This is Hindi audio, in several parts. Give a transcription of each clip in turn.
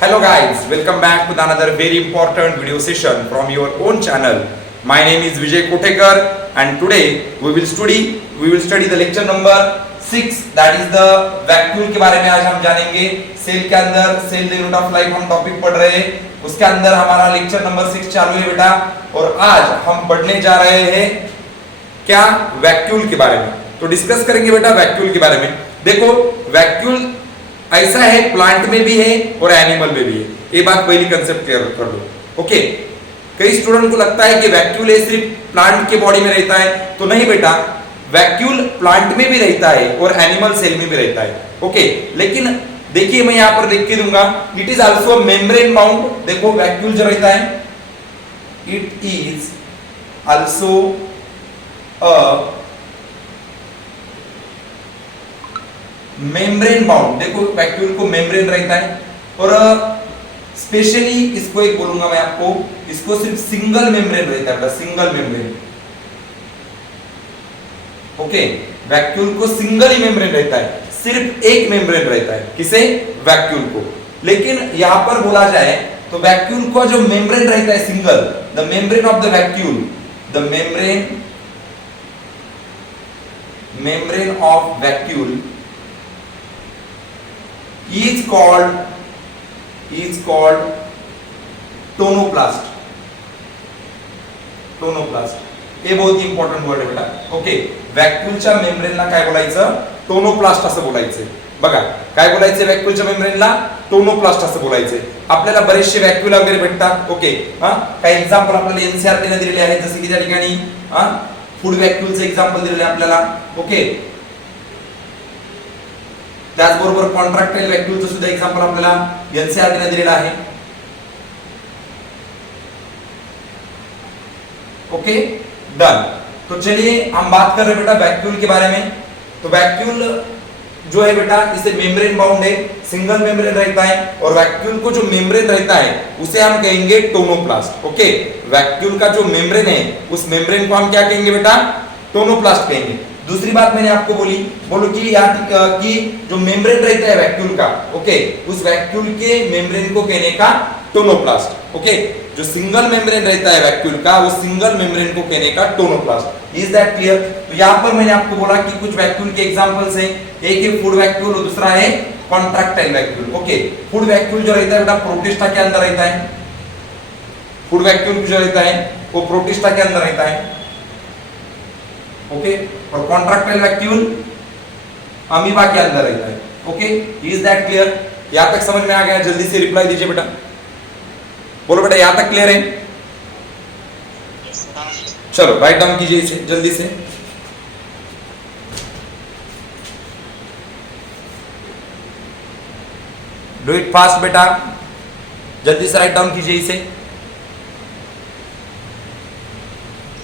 Hello guys, welcome back to another very important video session from your own channel. My name is Vijay Kotekar and today we will study the lecture number 6, that is the vacuole के बारे में आज हम जानेंगे। सेल के अंदर cell the unit of life हम टॉपिक पढ़ रहे हैं, उसके अंदर हमारा लेक्चर नंबर 6 चालू है बेटा। और आज हम पढ़ने जा रहे हैं क्या, वैक्यूल के बारे में। तो डिस्कस करेंगे बेटा वैक्यूल के बारे में। देखो वैक्यूल ऐसा है, प्लांट में भी है और एनिमल में भी है, ये बात पहली कंसेप्ट क्लियर कर लो। ओके, कई स्टूडेंट को लगता है कि वैक्यूल सिर्फ प्लांट के बॉडी में रहता है, तो नहीं बेटा, वैक्यूल प्लांट में भी रहता है और एनिमल सेल में भी रहता है। ओके, लेकिन देखिए मैं यहां पर देख के दूंगा, it is also membrane bound. देखो वैक्यूल जो रहता है, it is also a membrane bound. देखो वैक्यूल को मेम्ब्रेन रहता है और स्पेशली इसको एक बोलूंगा मैं आपको, इसको सिर्फ सिंगल मेम्ब्रेन रहता है, सिंगल मेम्ब्रेन। ओके, वैक्यूल को सिंगल ही मेम्ब्रेन रहता है, सिर्फ एक मेम्ब्रेन रहता है, किसे, वैक्यूल को। लेकिन यहां पर बोला जाए तो वैक्यूल का जो मेम्ब्रेन रहता है single, the membrane of the vacuole, the membrane of vacuole is called tonoplast. Tonoplast हे बहुत इंपॉर्टंट वर्ड आहे बेटा। ओके, वॅक्यूलच्या मेम्ब्रेनला काय बोलायचं, टोनोप्लास्ट असं बोलायचं। बघा काय बोलायचं, वॅक्यूलच्या मेम्ब्रेनला टोनोप्लास्ट असं बोलायचं। आपल्याला बरेचसे वॅक्यूल वगैरे भेटतात। ओके, काही एक्झाम्पल आपल्याला एनसीईआरटी ने दिलेले आहेत, जसे की त्या ठिकाणी फूड वॅक्यूलचं एक्झाम्पल दिलेलं आहे आपल्याला। ओके, त्याचबरोबर कॉन्ट्रॅक्टाइल वॅक्यूलचं सुद्धा एक्झाम्पल आपल्याला एनसीईआरटी ने दिलेलं आहे। Okay done. तो चलिए हम बात कर रहे हैं बेटा वैक्यूल के बारे में। तो वैक्यूल जो है बेटा, इसे मेम्ब्रेन बाउंड है, सिंगल मेम्ब्रेन रहता है, और वैक्यूल को जो मेम्ब्रेन रहता है उसे हम कहेंगे टोनोप्लास्ट। ओके, वैक्यूल का जो मेम्ब्रेन है उस मेम्ब्रेन को हम क्या कहेंगे बेटा, टोनोप्लास्ट कहेंगे। दूसरी बात मैंने आपको बोलो कि कि जो मेम्ब्रेन रहता है वैक्यूल का, ओके, उस वैक्यूल के मेम्ब्रेन को कहने का टोनोप्लास्ट। ओके, जो सिंगल मेम्ब्रेन रहता है वैक्यूल का, उस सिंगल मेम्ब्रेन को कहने का टोनोप्लास्ट। Is that clear? तो यहाँ पर मैंने आपको बोला कि कुछ वैक्यूल के एग्जांपल्स हैं, एक है फूड वैक्यूल और दूसरा है contractile vacuole. Okay, food vacuole जो रहता है बेटा प्रोटिस्टा के अंदर रहता है। फूड वैक्यूल जो रहता है वो प्रोटिस्टा के अंदर रहता है। ओके, और कॉन्ट्रैक्टाइल वैक्यूल अमीबा के अंदर रहता है। Okay, is that clear? यहां तक समझ में आ गया? जल्दी से रिप्लाई दीजिए बेटा, बोलो बेटा यहां तक क्लियर है? चलो राइट डाउन कीजिए इसे जल्दी से। डू इट फास्ट बेटा, जल्दी से राइट डाउन कीजिए इसे।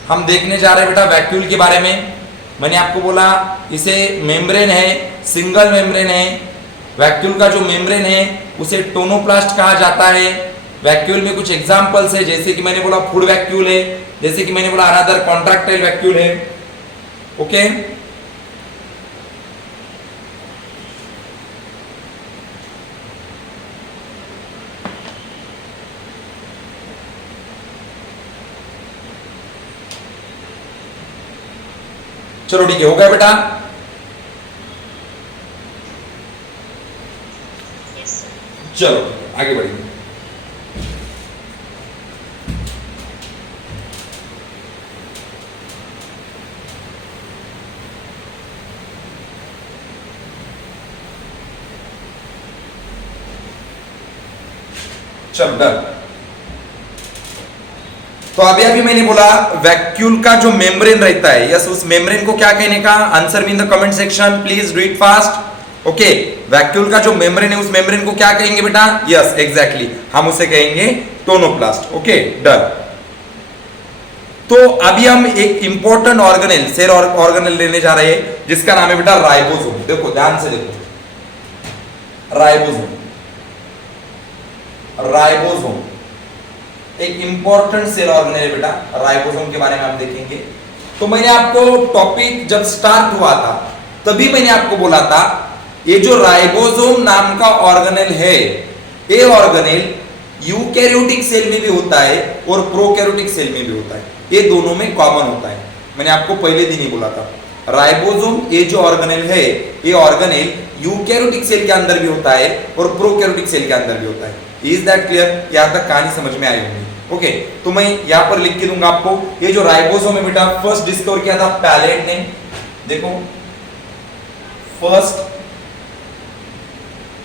हम देखने जा रहे हैं बेटा वैक्यूल के बारे में। मैंने आपको बोला इसे मेम्ब्रेन है, सिंगल मेम्ब्रेन है। वैक्यूल का जो मेम्ब्रेन है उसे टोनोप्लास्ट कहा जाता है। वैक्यूल में कुछ एग्जांपल्स है, जैसे कि मैंने बोला फूड वैक्यूल है, जैसे कि मैंने बोला अनदर कॉन्ट्रैक्टाइल वैक्यूल है। ओके, चलो ठीक है, हो गया बेटा? चलो आगे बढ़िए। चलो डन। तो अभी मैंने बोला वैक्यूल का जो मेम्ब्रेन रहता है, यस, उस मेम्ब्रेन को क्या कहने का, answer me in the comment section please, do it fast. Okay, vacuole का जो मेम्ब्रेन है उस मेम्ब्रेन को क्या कहेंगे बेटा, यस एग्जैक्टली, हम उसे कहेंगे टोनोप्लास्ट। Okay done. तो अभी हम एक इंपॉर्टेंट ऑर्गेनेल, सेल ऑर्गेनेल लेने जा रहे हैं, जिसका नाम है बेटा राइबोसोम। देखो ध्यान से देखो, राइबोसोम, राइबोसोम एक इंपॉर्टेंट सेल ऑर्गेनेल है बेटा। राइबोसोम के बारे में हम देखेंगे। तो मैंने आपको टॉपिक जब स्टार्ट हुआ था तभी मैंने आपको बोला था ये जो राइबोसोम नाम का ऑर्गेनेल है ये ऑर्गेनेल यूकैरियोटिक सेल में भी होता है और प्रोकैरियोटिक सेल में भी होता है, ये दोनों में कॉमन होता है। मैंने आपको पहले दिन ही बोला था राइबोसोम ये जो ऑर्गेनेल है ये ऑर्गेनेल यूकैरियोटिक सेल के अंदर भी होता है और प्रोकैरियोटिक सेल के अंदर भी होता है। Is that clear? यहां तक कहानी समझ में आई होगी। ओके, तो मैं यहां पर लिख के दूंगा आपको, ये जो राइबोसोम है बेटा फर्स्ट डिस्कवर किया था पैलेट ने। देखो फर्स्ट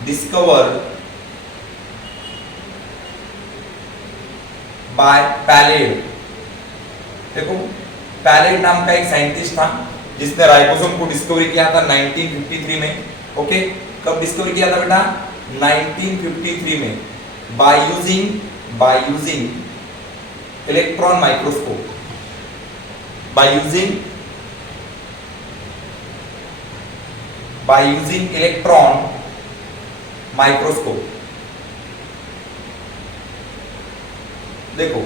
डिस्कवर बाय पैलेट। देखो पैलेट नाम का एक साइंटिस्ट था जिसने राइबोसोम को डिस्कवरी किया था 1953 में। ओके, कब डिस्कवर किया था बेटा? 1953 में by using electron microscope, by using electron microscope. देखो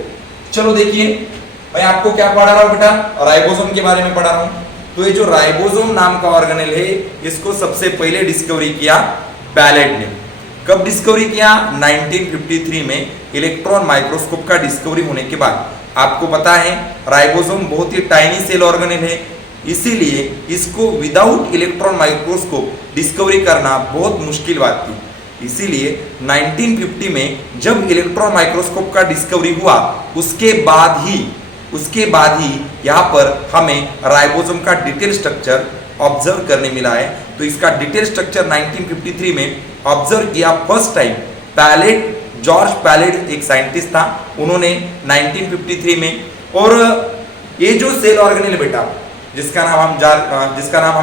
चलो देखिए, मैं आपको क्या पढ़ा रहा हूं बेटा? राइबोसोम के बारे में पढ़ा रहा हूं। तो ये जो राइबोसोम नाम का ऑर्गेनेल है इसको सबसे पहले डिस्कवरी किया पैलेट ने। कब डिस्कवरी किया? 1953 में इलेक्ट्रॉन माइक्रोस्कोप का डिस्कवरी होने के बाद। आपको पता है राइबोसोम बहुत ही टाइनी सेल ऑर्गेनेल है, इसीलिए इसको विदाउट इलेक्ट्रॉन माइक्रोस्कोप डिस्कवरी करना बहुत मुश्किल बात थी। इसीलिए 1950 में जब इलेक्ट्रॉन माइक्रोस्कोप का डिस्कवरी हुआ उसके बाद ही यहाँ पर हमें राइबोसोम का डिटेल स्ट्रक्चर ऑब्जर्व करने मिला है। तो इसका डिटेल स्ट्रक्चर 1953 में ऑब्जर्व किया first time Palade, George Palade एक साइंटिस्ट था, उन्होंने 1953 में। और ये जो सेल ऑर्गेनेल बेटा जिसका नाम हम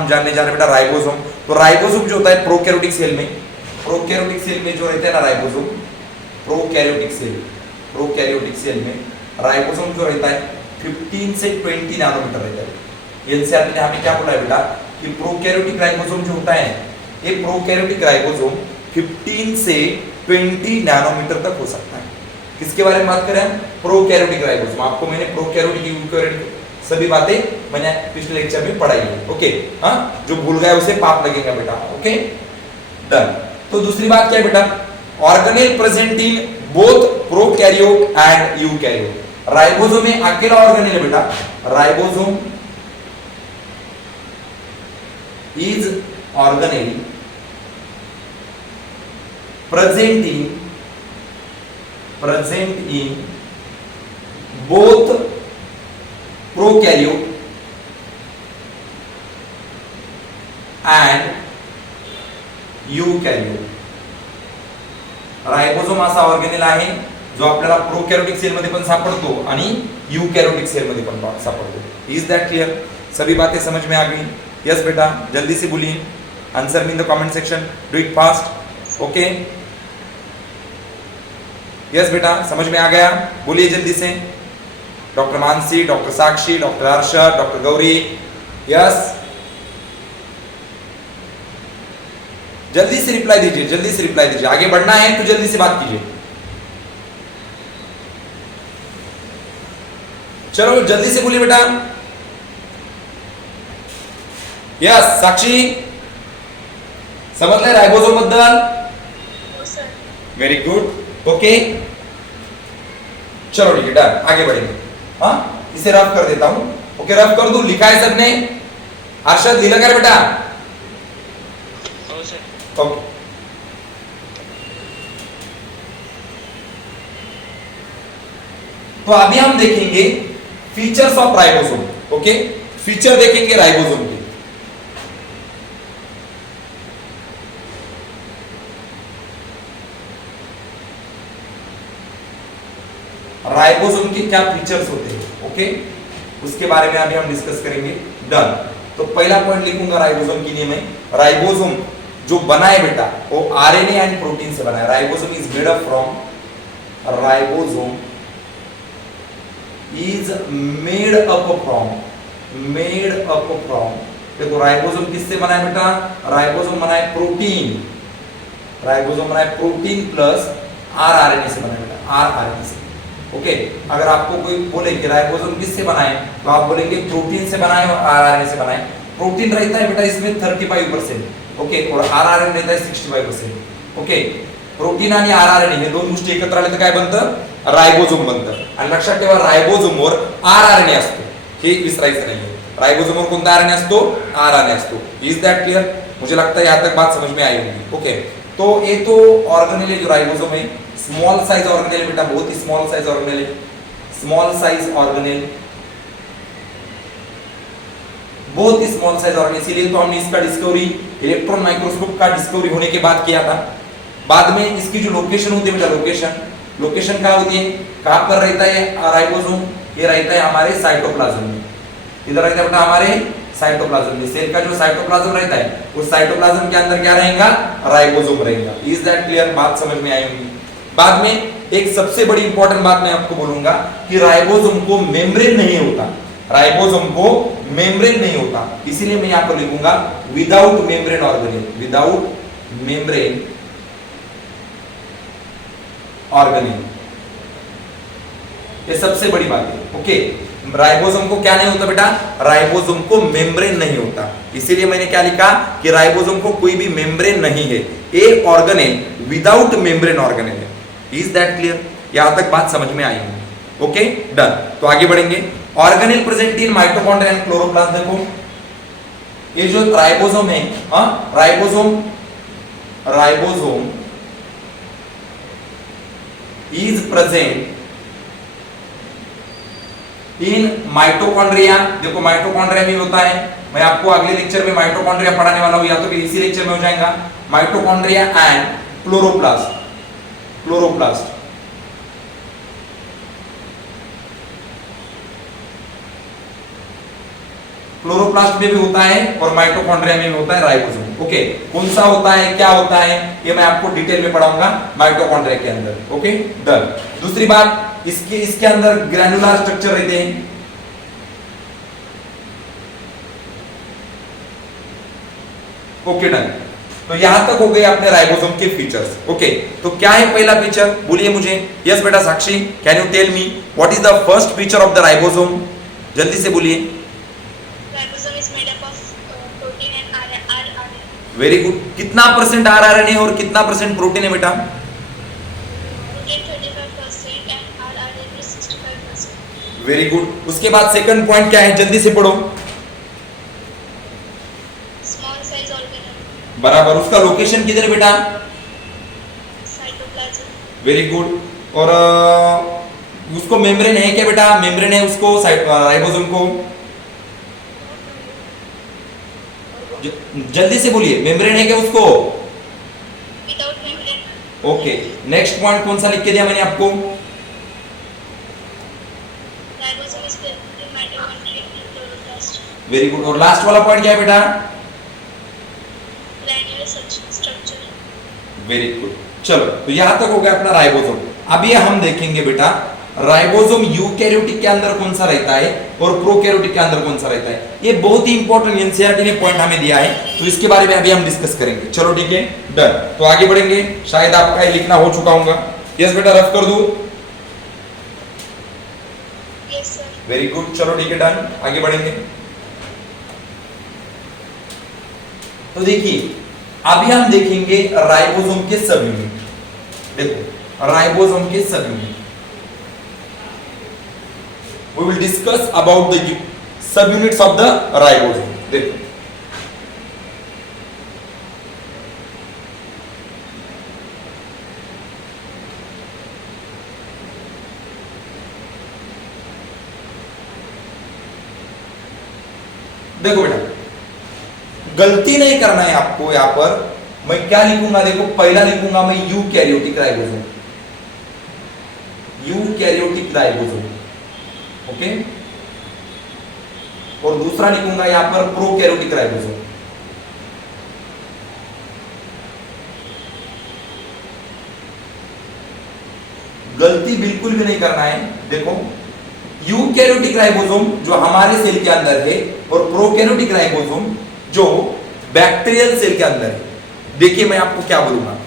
जानने जा रहे हैं बेटा राइबोसोम। तो राइबोसोम जो होता है प्रोकैरियोटिक सेल में जो रहता है ना राइबोसोम, प्रोकैरियोटिक सेल में राइबोसोम जो रहता है 15 से 20 नैनोमीटर रहता है। एनसीईआरटी ने हमें क्या बोला है बेटा कि प्रोकैरियोटिक राइबोसोम जो होता है ये प्रोकैरियोटिक राइबोसोम 15 से 20 नैनोमीटर तक हो सकता है। किसके बारे में बात करें हम? Prokaryotic ribosome. आपको मैंने प्रोकैरियोटिक यूकैरियोटिक सभी बातें मैंने पिछले लेक्चर में पढ़ाई है। ओके, हाँ, जो भूल गया उसे पाप लगेगा बेटा। Okay done. तो दूसरी बात क्या है बेटा? Organelle present in both prokaryote and eukaryote. Ribosome में अकेला ऑर्गेनेल है बेटा। Ribosome is organelle present in both prokaryote and eukaryote. Ribosome असा ऑर्गेनेल आहे जो आपल्याला प्रोकैरियोटिक सेल मध्ये पण सापडतो आणि यूकैरियोटिक सेल मध्ये पण सापडतो। Is that clear? सभी बातें समझ में आ गई? यस बेटा, जल्दी से बोलिए, answer me in the comment section, do it fast. Okay, yes बेटा, समझ में आ गया? बोलिए जल्दी से। Doctor Mansi, doctor Sakshi, doctor Arshad, doctor Gauri, yes, जल्दी से रिप्लाई दीजिए। आगे बढ़ना है तो जल्दी से बात कीजिए। चलो जल्दी से बोलिए बेटा। यस साक्षी, समजलंय राइबोसोम बद्दल? Very good. ओके चलो ठीक है, डन, आगे बढ़ेंगे। हाँ, इसे रफ कर देता हूं। ओके, रफ कर दूं? लिखा है सबने? अर्षद लिखा कर बेटा। ओके, तो अभी हम देखेंगे features of ribosome. Okay, feature देखेंगे राइबोसोम के। राइबोसोम के क्या फीचर्स होते हैं, ओके, उसके बारे में अभी हम डिस्कस करेंगे। डन। तो पहला पॉइंट लिखूंगा राइबोसोम के लिए मैं। राइबोसोम जो बना है बेटा वो आरएनए एंड प्रोटीन से बना है। Ribosome is made up from देखो राइबोसोम किससे बना है बेटा? राइबोसोम बना है प्रोटीन। राइबोसोम बना है प्रोटीन प्लस आरआरएनए से बना है बेटा, आरआरएनए से। ओके, अगर आपको कोई बोले कि राइबोसोम किससे बना है तो आप बोलेंगे प्रोटीन से बना है और आरआरएनए से बना है। प्रोटीन रहता है बेटा इसमें 35%, ओके, और आरआरएनए रहता है 65%। ओके, प्रोटीन आणि आरआरएनए हे दोन गोष्टी एकत्र आले तर काय बनतं रायबोझोम बनतं आणि लक्षात ठेवा रायबोझोमवर आरआरएनए असतो हे विसरायचं नाही राइबोसोम कौन सा आरएनए असतो आरएनए असतो इज दैट क्लियर मुझे लगता है यहां तक बात समझ में आई होगी ओके तो ये तो ऑर्गेनेल है जो राइबोसोम है स्मॉल साइज ऑर्गेनेल बेटा बहुत ही स्मॉल साइज ऑर्गेनेल है स्मॉल साइज ऑर्गेनेल बहुत ही स्मॉल साइज ऑर्गेनेल इसीलिए तो हमने इसका डिस्कवरी इलेक्ट्रॉन माइक्रोस्कोप का डिस्कवरी होने के बाद किया था बाद में इसकी जो लोकेशन होती है बेटा लोकेशन कहाँ होती है कहाँ पर रहता है राइबोसोम ये रहता है हमारे साइटोप्लाज्म में इधर रहता है बेटा हमारे साइटोप्लाज्म में सेल का जो साइटोप्लाज्म रहता है उस साइटोप्लाज्म के अंदर क्या रहेगा राइबोसोम रहेगा इज दैट क्लियर बात समझ में आई होगी बाद में एक सबसे बड़ी इंपॉर्टेंट बात मैं आपको बोलूंगा कि राइबोसोम को मेम्ब्रेन नहीं होता राइबोसोम को मेम्ब्रेन नहीं होता इसीलिए मैं यहां पर लिखूंगा without membrane organelle without membrane organelle ये सबसे बड़ी बात है ओके राइबोसोम को क्या नहीं होता बेटा राइबोसोम को मेम्ब्रेन नहीं होता इसीलिए मैंने क्या लिखा कि राइबोसोम को कोई भी मेम्ब्रेन नहीं है ए ऑर्गेनेल विदाउट मेम्ब्रेन ऑर्गेनेल है इज दैट क्लियर यहां तक बात समझ में आई होगी ओके डन तो आगे बढ़ेंगे organelle present in mitochondria and chloroplast देखो ये जो राइबोसोम है हाँ ribosome is present in mitochondria देखो माइटोकॉन्ड्रिया में होता है मैं आपको अगले लेक्चर में माइटोकॉन्ड्रिया पढ़ाने वाला हूं या तो फिर इसी लेक्चर में हो जाएगा माइटोकॉन्ड्रिया एंड क्लोरोप्लास्ट क्लोरोप्लास्ट में भी होता है और माइटोकॉन्ड्रिया में भी होता है राइबोसोम ओके कौन सा होता है क्या होता है ये मैं आपको डिटेल में पढ़ाऊंगा माइटोकॉन्ड्रिया के अंदर ओके डन दूसरी बात इसके अंदर ग्रैन्युलर स्ट्रक्चर रहते हैं ओके डन तो यहां तक हो गए अपने राइबोसोम के फीचर्स ओके तो क्या है पहला फीचर बोलिए मुझे यस बेटा Sakshi can you tell me what is the first feature of the ribosome जल्दी से बोलिए ribosome is made up of protein and RNA very good कितना परसेंट आरआरएनए और कितना परसेंट प्रोटीन है बेटा protein 35% and RNA 65%। Very good उसके बाद सेकंड पॉइंट क्या है जल्दी से पढ़ो स्मॉल साइज ऑर्गेनेल बराबर उसका लोकेशन किधर है बेटा साइटोप्लाज्म वेरी गुड और उसको मेम्ब्रेन है क्या बेटा मेम्ब्रेन है उसको राइबोसोम को जल्दी से बोलिए मेम्ब्रेन है क्या उसको without membrane okay next point कौन सा लिख के दिया मैंने आपको ribosome is present in mitochondria and chloroplast very good और लास्ट वाला पॉइंट क्या है बेटा ग्रैन्युलर स्ट्रक्चर वेरी गुड चलो तो यहां तक हो गया अपना राइबोसोम अब ये हम देखेंगे बेटा राइबोसोम यूकैरियोटिक के अंदर कौन सा रहता है और प्रोकैरियोटिक के अंदर कौन सा रहता है ये बहुत ही इंपॉर्टेंट एनसीईआरटी ने पॉइंट हमें दिया है तो इसके बारे में अभी हम डिस्कस करेंगे चलो ठीक है डन तो आगे बढ़ेंगे शायद आपका ये लिखना हो चुका होगा यस बेटा रफ कर दूं यस सर वेरी गुड चलो ठीक है डन आगे बढ़ेंगे तो देखिए अभी हम देखेंगे राइबोसोम के सब यूनिट देखो राइबोसोम के सब unit we will discuss about the subunits of the ribosome देखो देखो बेटा गलती नहीं करना है आपको यहां पर मैं क्या लिखूंगा देखो पहला लिखूंगा मैं eukaryotic ribosome eukaryotic ribosome okay और दूसरा लिखूंगा यहां पर प्रोकैरियोटिक राइबोसोम गलती बिल्कुल भी नहीं करना है देखो यूकैरियोटिक राइबोसोम जो हमारे सेल के अंदर है और प्रोकैरियोटिक राइबोसोम जो बैक्टीरियल सेल के अंदर है देखिए मैं आपको क्या बोलूंगा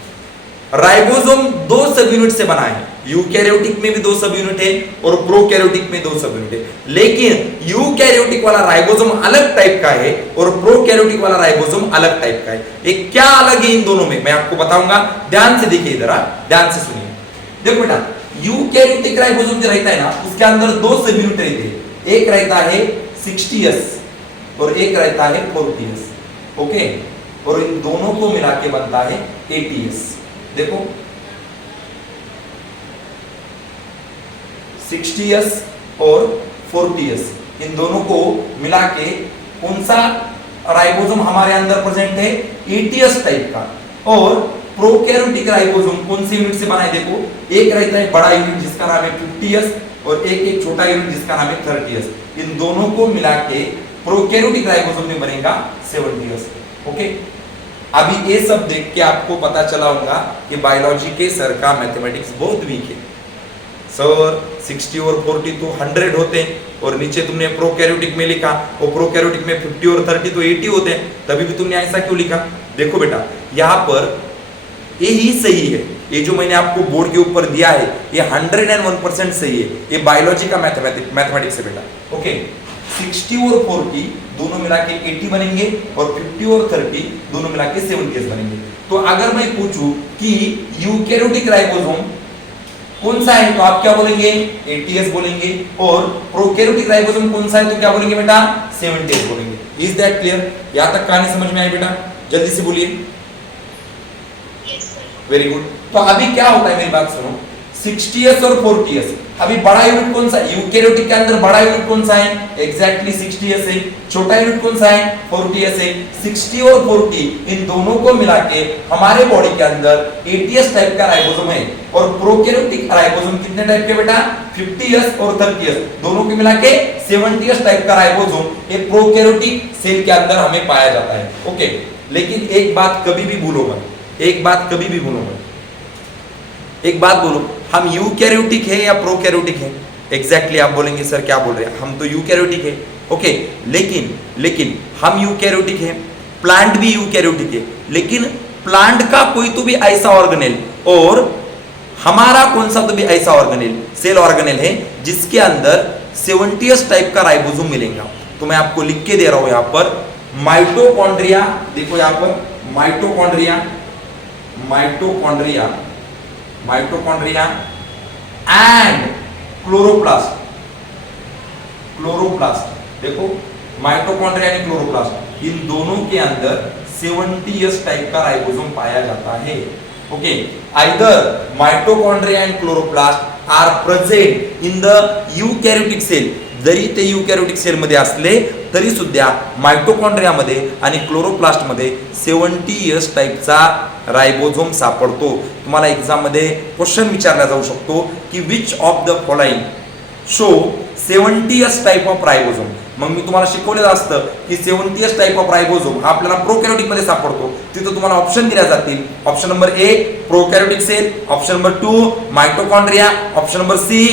राइबोसोम दो सब यूनिट से बना है, यूकैरियोटिक में भी दो सब यूनिट है और प्रोकैरियोटिक में दो सब यूनिट है, लेकिन यूकैरियोटिक वाला राइबोसोम अलग टाइप का है और प्रोकैरियोटिक वाला राइबोसोम अलग टाइप का है। एक क्या अलग है इन दोनों में मैं आपको बताऊंगा, ध्यान से देखिए, इधर ध्यान से सुनिए। देखो बेटा, यूकैरियोटिक राइबोसोम जो रहता है ना, उसके अंदर दो सब यूनिट रहते हैं, एक रहता है 60S और एक रहता है 40S, ओके, और इन दोनों को मिला के बनता है 80S। देखो 60S और 40S, इन दोनों को मिला के कौन सा राइबोसोम हमारे अंदर प्रेजेंट है, 80S टाइप का। और प्रोकैरियोटिक राइबोसोम कौन सी यूनिट से बना है, देखो एक रहता है बड़ा यूनिट जिसका नाम है 50S और एक छोटा यूनिट जिसका नाम है 30S, इन दोनों को मिला के प्रोकैरियोटिक राइबोसोम में बनेगा 70S, ओके। अभी ये सब देख के आपको पता चला होगा कि बायोलॉजी के सर का मैथमेटिक्स बहुत वीक है। सर 60 और 40 तो 100 होते हैं और नीचे तुमने प्रोकैरियोटिक में लिखा और प्रोकैरियोटिक में 50 और 30 तो 80 होते हैं, तभी भी तुमने ऐसा क्यों लिखा। देखो बेटा, यहाँ पर ये ही सही है, ये जो मैंने आपको बोर्ड के ऊपर दिया है ये 101% सही है, ये बायोलॉजी का मैथमेटिक्स है बेटा, ओके। 60 और 40 दोनों मिला के 80 बनेंगे और 50 और 30 दोनों मिला के 70S बनेंगे। तो अगर मैं पूछूं कि यूकैरियोटिक राइबोसोम कौन सा है तो आप क्या बोलेंगे, 80S बोलेंगे, और प्रोकैरियोटिक राइबोसोम कौन सा है तो क्या बोलेंगे बेटा, 70S बोलेंगे। Is that clear? यहां तक कहानी समझ में आई बेटा? जल्दी से बोलिए। Very good. तो अभी क्या होता है, मेरी बात सुनो, 60S और 40S, अभी बड़ा यूनिट कौन सा है, यूकैरियोटिक के अंदर बड़ा यूनिट कौन सा है, एग्जैक्टली 60S है। छोटा यूनिट कौन सा है, 40S है। 60 और 40 इन दोनों को मिला के हमारे बॉडी के अंदर 80S टाइप का राइबोसोम है, और प्रोकैरियोटिक राइबोसोम कितने टाइप के बेटा, 50S और 30S, दोनों को मिला के 70S टाइप का राइबोसोम ये प्रोकैरियोटिक सेल के अंदर हमें पाया जाता है, ओके। लेकिन एक बात कभी भी भूलो मत, एक बात कभी भी भूलो मत, एक बात बोलो, हम यूकैरियोटिक है या प्रोकैरियोटिक है? एग्जैक्टली आप बोलेंगे सर क्या बोल रहे हैं, हम तो यूकैरियोटिक है, ओके। लेकिन हम यूकैरियोटिक है, प्लांट भी यूकैरियोटिक है, लेकिन प्लांट का कोई तो भी ऐसा ऑर्गेनेल और हमारा कौन सा तो भी ऐसा ऑर्गेनेल, सेल ऑर्गेनेल है जिसके अंदर 70S टाइप का राइबोसोम मिलेगा। तो मैं आपको लिख के दे रहा हूं यहां पर, माइटोकॉन्ड्रिया, देखो यहां पर mitochondria, mitochondria, mitochondria and chloroplast, chloroplast, देखो माइटोकॉन्ड्रिया एंड क्लोरोप्लास्ट, इन दोनों के अंदर 70S टाइप का राइबोसोम पाया जाता है, okay. Either mitochondria and chloroplast are present in the eukaryotic cell, जरी ते यूकॅरियोटिक सेल मध्ये असले तरी सुद्धा माइटोकॉन्ड्रिया मध्ये आणि क्लोरोप्लास्ट मध्ये 70S टाइपचा राइबोसोम सापडतो। तुम्हाला एग्जाम मध्ये क्वेश्चन विचारला जाऊ शकतो की which of the following show 70S type of ribosome. मग मी तुम्हाला शिकवलेलं असतं की 70S टाइप ऑफ राइबोसोम हा आपल्याला प्रोकॅरियोटिक मध्ये सापडतो। तिथं तुम्हाला ऑप्शन दिले जातील, option number A prokaryotic cell, option number 2 mitochondria, option number C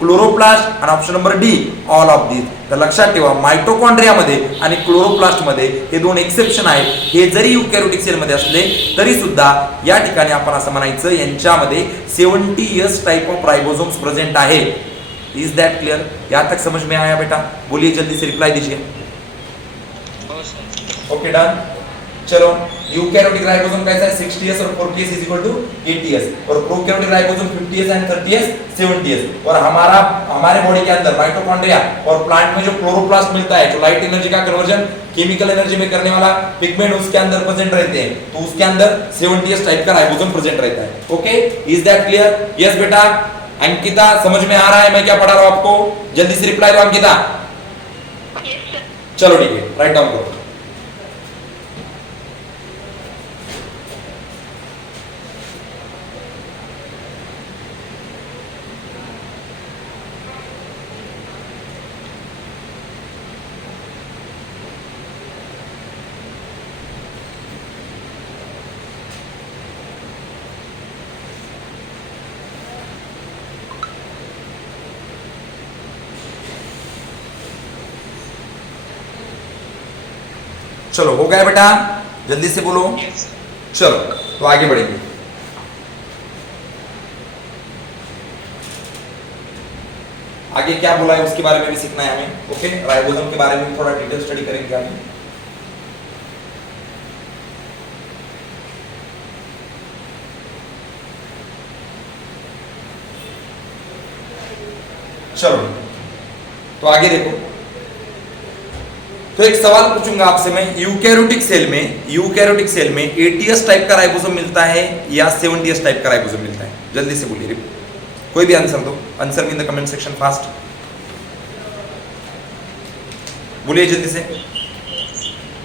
chloroplast आणि option number D all of these. तर लक्षात ठेवा, माइटोकॉन्ड्रिया मध्ये आणि क्लोरोप्लास्ट मध्ये हे दोन एक्सेप्शन आहेत। हे जरी यूकॅरियोटिक सेल मध्ये असले तरी सुद्धा या ठिकाणी आपण असं म्हणायचं यांच्यामध्ये 70S type of ribosomes present आहे। Is that clear? यहां तक समझ में आया बेटा? बोलिए जल्दी से रिप्लाई दीजिए। Okay done. चलो, यूकैरियोटिक राइबोसोम कैसा है, 60S और 40S is equal to 80S, और prokaryotic ribosome 50S and 30S 70S, और हमारे बॉडी के अंदर माइटोकॉन्ड्रिया और प्लांट में जो क्लोरोप्लास्ट मिलता है, जो लाइट एनर्जी का कन्वर्जन केमिकल एनर्जी में करने वाला पिगमेंट उसके अंदर प्रेजेंट रहते हैं, तो उसके अंदर 70S टाइप का राइबोसोम प्रेजेंट रहता है। Okay, is that clear? Yes बेटा। अंकिता समझ में आ रहा है मैं क्या पढ़ा रहा हूं आपको? जल्दी से रिप्लाई दो अंकिता। चलो ठीक है, राइट डाउन करो। चलो हो गया बेटा, जल्दी से बोलो। चलो तो आगे बढ़ेंगे। आगे क्या बोला है उसके बारे में भी सीखना है हमें। ओके, राइबोसोम के बारे में भी थोड़ा डिटेल स्टडी करेंगे हम। चलो तो आगे देखो, तो एक सवाल पूछूंगा आपसे मैं, यूकैरियोटिक सेल में 80s टाइप का राइबोसोम मिलता है या 70s टाइप का राइबोसोम मिलता है? जल्दी से बोलिए, कोई भी आंसर दो, answer in the comment section fast, बोलिए जल्दी से।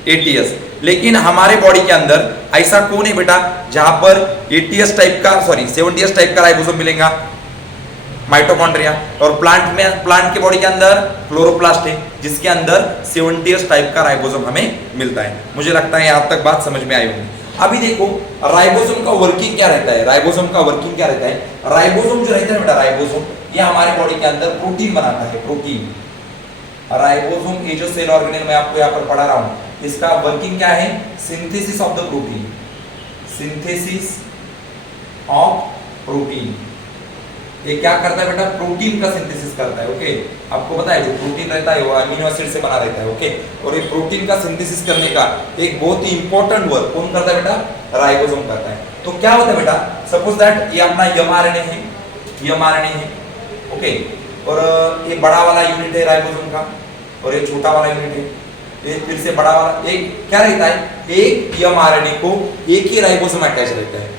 80s, लेकिन हमारे बॉडी के अंदर ऐसा कौन है बेटा जहां पर 80s टाइप का 70s टाइप का राइबोसोम मिलेगा? माइटोकॉन्ड्रिया। और प्लांट के बॉडी के अंदर क्लोरोप्लास्ट है जिसके अंदर 70s टाइप का राइबोसोम हमें मिलता है। मुझे लगता है यहां तक बात समझ में आई होगी। अभी देखो राइबोसोम का वर्किंग क्या रहता है, राइबोसोम जो रहता है बेटा, राइबोसोम ये हमारे बॉडी के अंदर प्रोटीन बनाता है, प्रोटीन। राइबोसोम ये जो सेल ऑर्गेनेल मैं आपको यहाँ पर पढ़ा रहा हूँ, इसका वर्किंग क्या है? Synthesis of the protein, synthesis of protein. ये क्या करता है बेटा? प्रोटीन का सिंथेसिस करता है। ओके, आपको पता है जो प्रोटीन रहता है वो अमीनो एसिड से बना रहता है। ओके, और ये प्रोटीन का सिंथेसिस करने का एक बहुत ही इंपॉर्टेंट वर्क कौन करता है बेटा? राइबोसोम करता है। तो क्या होता है बेटा, सपोज दैट ये अपना एमआरएनए है, ओके, और ये बड़ा वाला यूनिट है राइबोसोम का और ये छोटा वाला यूनिट है, ये फिर से बड़ा वाला, एक क्या रहता है, एक एमआरएनए को एक ही राइबोसोम अटैच रहता है,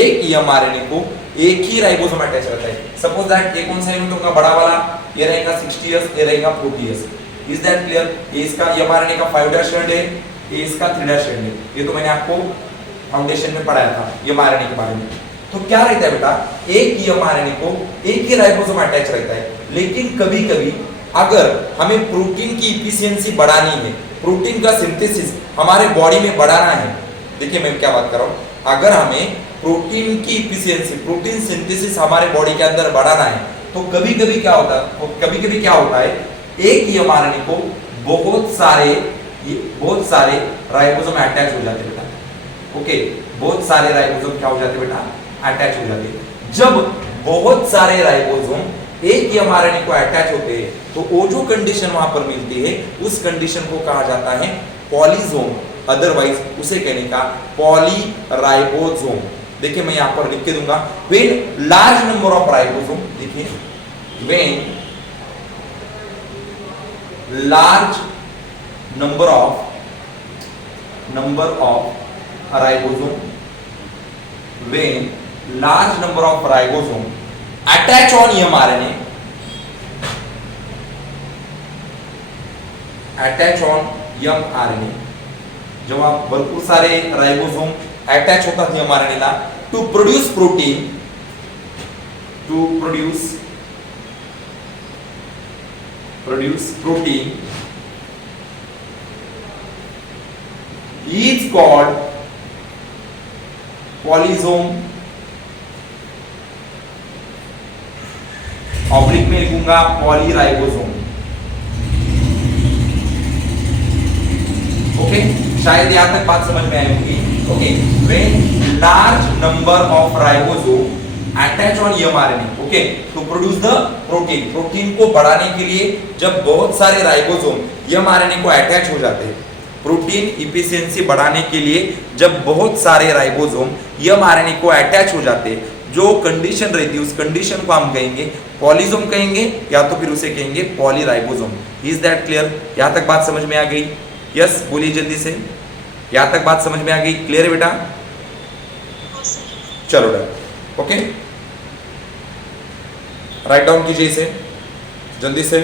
एक एमआरएनए को एक ही राइबोसोम अटैच रहता है। सपोज दैट ये कौन सा यूनिट होगा? बड़ा वाला, ये रहेगा 60s, ये रहेगा 40s। Is that clear? ये इसका एमआरएनए का 5' स्ट्रैंड है, ये इसका 3' स्ट्रैंड है। ये तो मैंने आपको फाउंडेशन में पढ़ाया था एमआरएनए के बारे में। तो क्या रहता है बेटा, एक एमआरएनए को एक ही राइबोसोम अटैच रहता है। लेकिन कभी-कभी अगर हमें प्रोटीन की इफिशियंसी बढ़ानी है, प्रोटीन का सिंथेसिस हमारे बॉडी में बढ़ाना है, देखिए मैं क्या बात कर रहा हूँ, अगर हमें प्रोटीन की इफिशियंसी, प्रोटीन सिंथेसिस हमारे बॉडी के अंदर बढ़ाना है, तो कभी-कभी क्या होता है, एक एमआरएनए को बहुत सारे राइबोसोम अटैच हो जाते हैं बेटा। ओके, बहुत सारे राइबोसोम क्या हो जाते हैं बेटा? अटैच हो जाते हैं। जब बहुत सारे राइबोसोम एक एमआरएनए को अटैच होते हैं तो वो जो कंडीशन वहां पर मिलती है, उस कंडीशन को कहा जाता है पॉलीजोम, अदरवाइज उसे कहने का पॉलीराइबोसोम। देखिए मैं यहां पर लिख के दूंगा, when large number of ribosome, देखिए when large number of ribosome, when large number of ribosome attach on mRNA, attach on mRNA, जब आप भरपूर सारे राइबोसोम अटैच होता है एमआरएनए ला to produce protein, to produce protein is called polysome, oblique में लिखूंगा पॉलीराइबोसोम। ओके, शायद यहां तक बात समझ में आई होगी। Okay, when large number of ribosome attach on mRNA, okay, to produce the protein, protein को बढ़ाने के लिए जब बहुत सारे राइबोसोम एमआरएनए को अटैच हो जाते हैं, प्रोटीन इफिशियंसी बढ़ाने के लिए जब बहुत सारे राइबोसोम एमआरएनए को अटैच हो जाते हैं, जो कंडीशन रहती है उस कंडीशन को हम कहेंगे पॉलीजोम कहेंगे, या तो फिर उसे कहेंगे पॉलीराइबोसोम। Is that clear? यहां तक बात समझ में आ गई? यस, बोलिए जल्दी से, यहां तक बात समझ में आ गई? क्लियर है बेटा? चलो डन। ओके, राइट डाउन कीजिए इसे जल्दी से।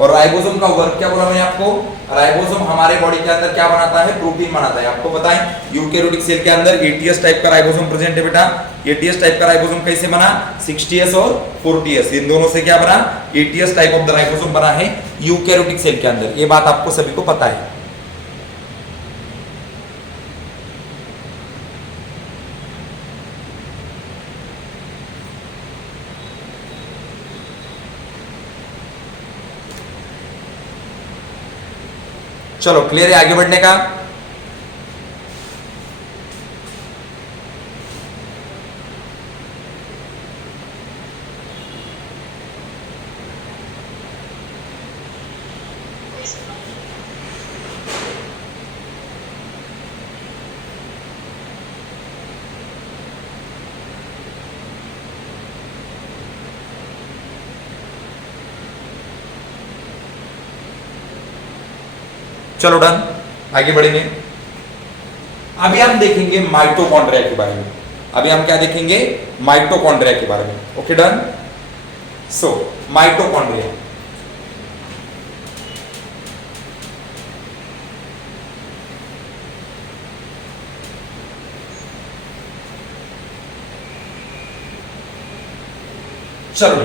और राइबोसोम का वर्क क्या बोला मैंने आपको? राइबोसोम हमारे बॉडी के अंदर क्या बनाता है? प्रोटीन बनाता है। आपको बताएं यूकैरियोटिक सेल के अंदर 80s टाइप का राइबोसोम प्रेजेंट है बेटा। 80s टाइप का राइबोसोम कैसे बना? 60s और 40s, इन दोनों से क्या बना? 80s type of the ribosome बना है यूकैरियोटिक सेल के अंदर। ये बात आपको सभी को पता है। चलो क्लियर है आगे बढ़ने का? चलो डन, आगे बढ़ेंगे। अभी हम देखेंगे माइटोकॉन्ड्रिया के बारे में। अभी हम क्या देखेंगे? माइटोकॉन्ड्रिया के बारे में। Okay done. सो माइटोकॉन्ड्रिया, चलो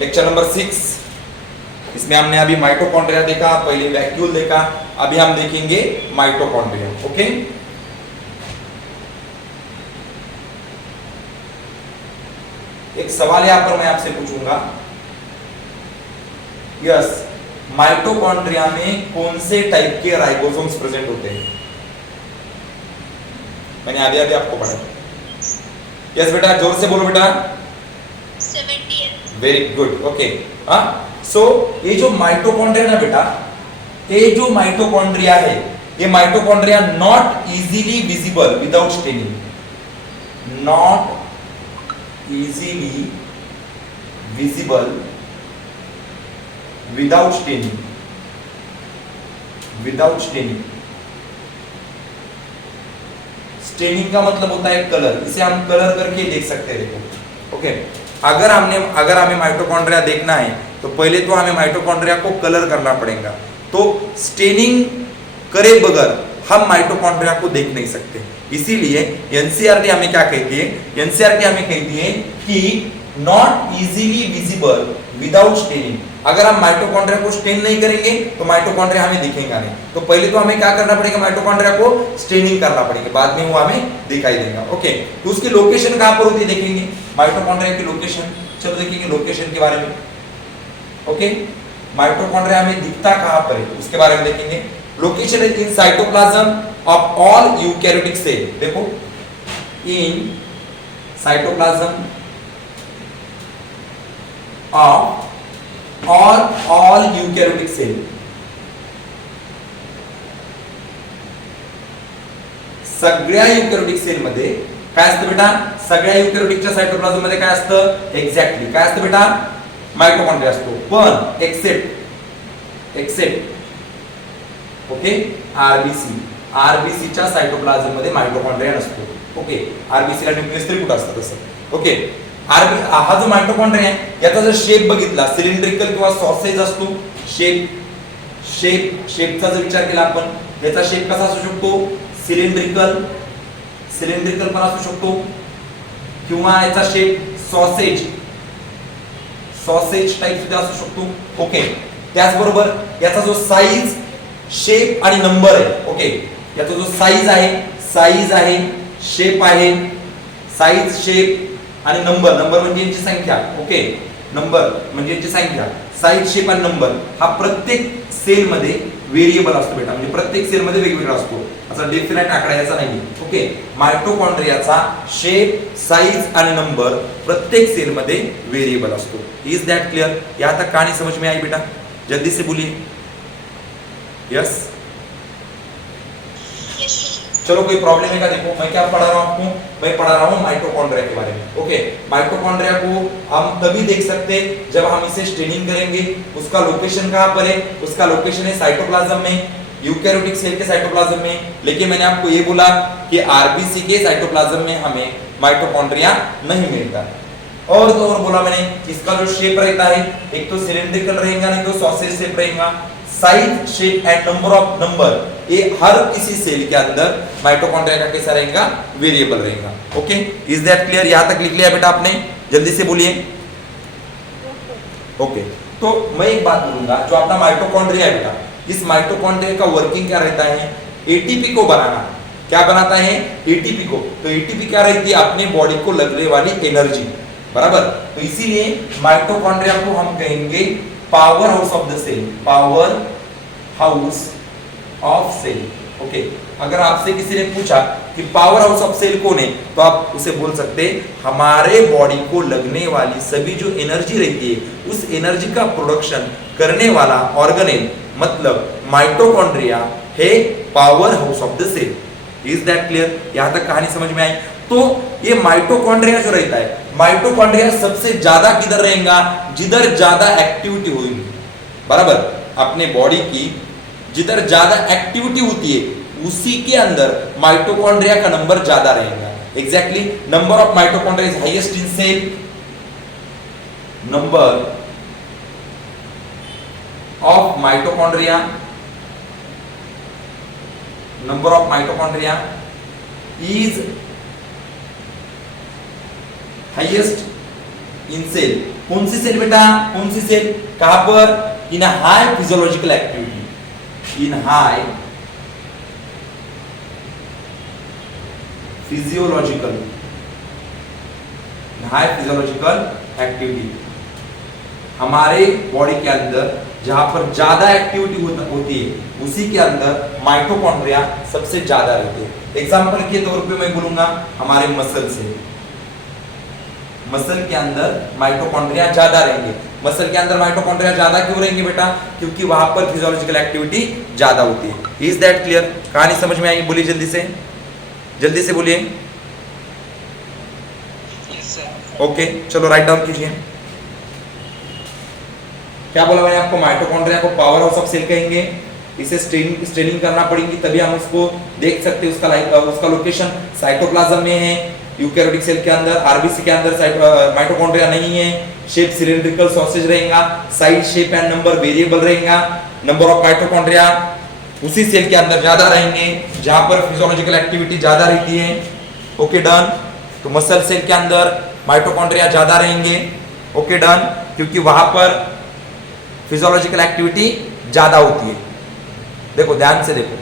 लेक्चर नंबर 6, इसमें हमने अभी माइटोकॉन्ड्रिया देखा, पहले वैक्यूल देखा, अभी हम देखेंगे माइटोकॉन्ड्रिया। ओके, एक सवाल यहां पर मैं आपसे पूछूंगा, यस, माइटोकॉन्ड्रिया में कौन से टाइप के राइबोसोम्स प्रेजेंट होते हैं? मैंने अभी अभी आपको पढ़ा। यस बेटा, जोर से बोलो बेटा। 70th। Very good. ओके, हाँ, सो ये जो माइटोकॉन्ड्रिया ना बेटा, ये जो माइटोकॉन्ड्रिया है, ये mitochondria not easily visible without staining, not easily visible without staining, without staining. Staining का मतलब होता है कलर, इसे हम कलर करके देख सकते हैं। देखो, ओके, अगर हमें माइटोकॉन्ड्रिया देखना है तो पहले तो हमें माइटोकॉन्ड्रिया को कलर करना पड़ेगा। तो स्टेनिंग करे बगैर हम माइटोकॉन्ड्रिया को देख नहीं सकते। इसीलिए एनसीईआरटी हमें क्या कहती है? एनसीईआरटी हमें कहती है कि not easily visible without staining. अगर हम माइटोकॉन्ड्रिया को स्टेन नहीं करेंगे तो माइटोकॉन्ड्रिया हमें दिखेगा नहीं। तो पहले तो हमें क्या करना पड़ेगा? माइटोकॉन्ड्रिया को स्टेनिंग करना पड़ेगा, बाद में वो हमें दिखाई देगा। ओके, तो उसकी लोकेशन कहां पर होती है देखेंगे, माइटोकॉन्ड्रिया की लोकेशन। चलो देखेंगे लोकेशन के बारे में। ओके, माइटोकॉन्ड्रिया हमें दिखता कहां पर है उसके बारे में देखेंगे। Location is in cytoplasm of all eukaryotic cell. देखो, in cytoplasm of all eukaryotic cell, सगळ्या युकॅरियोटिक सेल मध्ये काय असतं बेटा? सगळ्या युकॅरियोटिकच्या सायटोप्लाझम मध्ये काय असतं? एक्झॅक्टली काय असतं बेटा? माइटोकॉन्ड्रिया असतो। पण एक्सेप्ट ओके, आरबीसी च्या सायटोप्लाझम मध्ये माइटोकॉन्ड्रिया नसतो। ओके, आरबीसी ला न्यूक्लियस त्रिपुट असतं तसं। ओके, हा जो माइटोकॉन्ड्रिया आहे याचा जर शेप बघितला, सिलेंड्रिकल किंवा सॉसेज असतो। शेपचा जर विचार केला आपण, याचा शेप कसा असू शकतो? सिलेंड्रिकल पण असू शकतो, किंवा याचा शेप सॉसेज टाइप सुद्धा असू शकतो। ओके, त्याचबरोबर याचा जो साईज, शेप आणि नंबर आहे, ओके, याचा जो साईज आहे, शेप आहे, साईज, शेप आणि नंबर म्हणजे यांची संख्या। ओके, नंबर म्हणजे यांची संख्या, साईज, शेप आणि नंबर हा प्रत्येक सेल मध्ये व्हेरिएबल असतो बेटा, म्हणजे प्रत्येक सेल मध्ये वेगवेगळा असतो, असा डेफिनेट आकडा याचा नाही। ओके, माइटोकॉन्ड्रियाचा शेप, साइज आणि नंबर प्रत्येक सेल मध्ये वेरिएबल असतो। Is that clear? यहां तक कहानी समझ में आई बेटा? जल्दी से बोलिए। यस, चलो कोई प्रॉब्लम है क्या? देखो मैं क्या पढ़ा रहा हूं आपको, मैं पढ़ा रहा हूं माइटोकॉन्ड्रिया के बारे में। ओके, माइटोकॉन्ड्रिया को हम तभी देख सकते हैं जब हम इसे स्टेनिंग करेंगे। उसका लोकेशन कहां पर है? उसका लोकेशन है साइटोप्लाज्म में, यूकैरियोटिक सेल के साइटोप्लाज्म में। लेकिन मैंने आपको ये बोला कि आरबीसी के साइटोप्लाज्म में हमें माइटोकॉन्ड्रिया नहीं मिलता। और तो और बोला मैंने, इसका जो शेप रहता है एक तो सिलेंड्रिकल रहेगा, नहीं तो सॉसेज शेप रहेगा। साइज, शेप एंड नंबर ये हर किसी सेल के अंदर माइटोकॉन्ड्रिया का कैसा रहेगा? वेरिएबल रहेगा। Okay, is that clear? यहां तक लिख लिया बेटा आपने? जल्दी से बोलिए। ओके, तो मैं एक बात बोलूंगा, जो अपना माइटोकॉन्ड्रिया है बेटा, इस माइटोकॉन्ड्रिया का वर्किंग क्या रहता है? एटीपी को बनाना। क्या बनाता है? एटीपी को। तो एटीपी क्या रहती है? अपने बॉडी को लगने वाली एनर्जी, बराबर। तो इसीलिए माइटोकॉन्ड्रिया को हम कहेंगे power house of the cell, power house of cell. Okay, अगर आपसे किसी ने पूछा कि पावर हाउस ऑफ सेल कौन है, तो आप उसे बोल सकते हैं हमारे बॉडी को लगने वाली सभी जो एनर्जी रहती है उस एनर्जी का प्रोडक्शन करने वाला ऑर्गेनेल, मतलब माइटोकॉन्ड्रिया है power house of the cell. Is that clear? यहां तक कहानी समझ में आई? तो ये माइटोकॉन्ड्रिया जो रहता है, माइटोकॉन्ड्रिया सबसे ज्यादा किधर रहेगा? जिधर ज्यादा एक्टिविटी होगी, बराबर। अपने बॉडी की जिधर ज्यादा एक्टिविटी होती है उसी के अंदर माइटोकॉन्ड्रिया का नंबर ज्यादा रहेगा। Exactly number of mitochondria is highest in cell, number of mitochondria, number of mitochondria is highest in cell. कौन सी सेल बेटा, कौन सी सेल, कहां पर, in high physiological activity, in high physiological, high physiological activity. हमारे बॉडी के अंदर जहां पर ज्यादा एक्टिविटी होती है उसी के अंदर माइटोकॉन्ड्रिया सबसे ज्यादा रहते हैं। एग्जांपल के तौर पे मैं बोलूंगा हमारे मसल से, मसल के अंदर माइटोकॉन्ड्रिया ज्यादा रहेंगे। मसल के अंदर माइटोकॉन्ड्रिया ज्यादा क्यों रहेंगे बेटा, क्योंकि वहां पर फिजियोलॉजिकल एक्टिविटी ज्यादा होती है। Is that clear? कहानी समझ में आई? बोलिए जल्दी से, जल्दी से बोलिए। ओके चलो राइट डाउन कीजिए। क्या बोला मैंने आपको, माइटोकॉन्ड्रिया को पावर हाउस ऑफ सेल कहेंगे। इसे स्ट्रेनिंग करना पड़ेगी तभी हम उसको देख सकते हैं। उसका लोकेशन साइटोप्लाज्म में है, यूकैरियोटिक सेल के अंदर, आरबीसी के अंदर माइटोकॉन्ड्रिया नहीं है। शेप सिलिंड्रिकल सॉसेज रहेगा, size shape and number variable रहेगा। नंबर ऑफ माइटोकॉन्ड्रिया उसी सेल के अंदर ज्यादा रहेंगे जहां पर फिजियोलॉजिकल एक्टिविटी ज्यादा रहती है। Okay done. तो मसल सेल के अंदर माइटोकॉन्ड्रिया ज्यादा रहेंगे। ओके डन, क्योंकि वहां पर फिजियोलॉजिकल एक्टिविटी ज्यादा होती है। देखो ध्यान से देखो,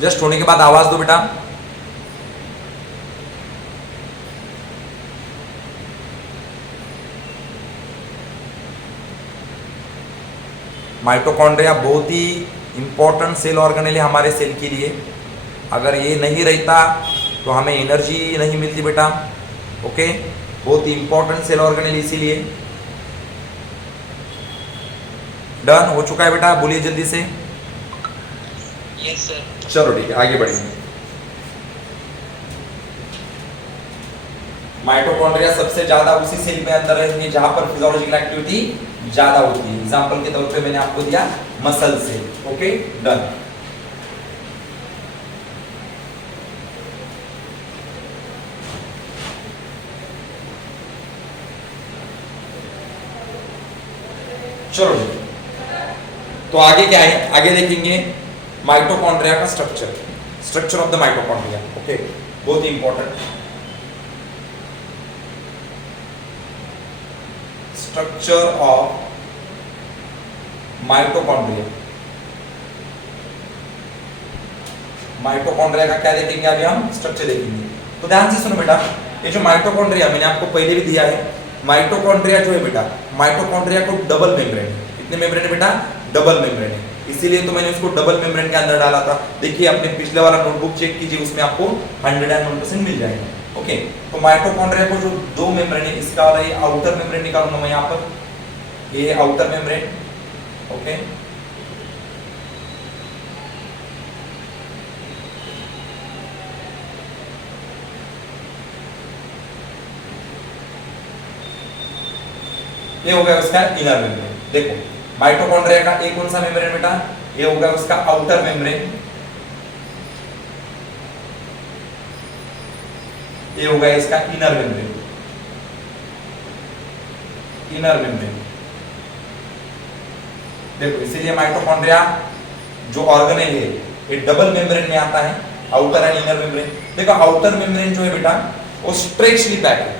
जस्ट होने के बाद आवाज दो बेटा। माइटोकॉन्ड्रिया बहुत ही इंपॉर्टेंट सेल ऑर्गेनेल है हमारे सेल के लिए। अगर ये नहीं रहता तो हमें एनर्जी नहीं मिलती बेटा। ओके, बहुत ही इंपॉर्टेंट सेल ऑर्गेनेल इसीलिए। डन हो चुका है बेटा, बोलिए जल्दी से। Yes sir. चलो ठीक है, आगे बढ़ेंगे। माइटोकॉन्ड्रिया सबसे ज्यादा उसी सेल में अंदर रहेंगे जहां पर फिजियोलॉजिकल एक्टिविटी ज्यादा होती है। एग्जांपल के तौर पे मैंने आपको दिया मसल सेल। Okay done. चलो तो आगे क्या है, आगे देखेंगे माइटोकॉन्ड्रिया का structure, structure of the mitochondria. Okay, बहुत ही important. Structure of mitochondria. Mitochondria का क्या देखेंगे अभी हम, स्ट्रक्चर देखेंगे। तो ध्यान से सुनो बेटा, ये जो माइटोकॉन्ड्रिया मैंने आपको पहले भी दिया है, माइटोकॉन्ड्रिया जो है बेटा, माइटोकॉन्ड्रिया को डबल मेम्ब्रेन है। कितने मेम्ब्रेन है बेटा, डबल मेम्ब्रेन है। इसीलिए तो मैंने उसको डबल मेम्ब्रेन के अंदर डाला था। देखिए अपने पिछले वाला नोटबुक चेक कीजिए, उसमें आपको 101% मिल जाएगा। ओके, तो माइटोकॉन्ड्रिया को जो दो मेम्ब्रेन है, इसका वाला ये आउटर मेम्ब्रेन निकालूंगा मैं यहाँ पर, ये आउटर मेम्ब्रेन। ओके, ये हो गया उसका इनर मेम्ब्रेन। देखो माइटोकॉन्ड्रिया का एक कौन सा मेम्ब्रेन बेटा, ये होगा उसका आउटर मेम्ब्रेन, ये होगा इसका इनर मेम्ब्रेन। इनर मेम्ब्रेन देखो, इसीलिए माइटोकॉन्ड्रिया जो ऑर्गेनेल है ये डबल मेम्ब्रेन में आता है, आउटर एंड इनर मेम्ब्रेन। देखो आउटर मेम्ब्रेन जो है बेटा वो स्ट्रेचली पैक है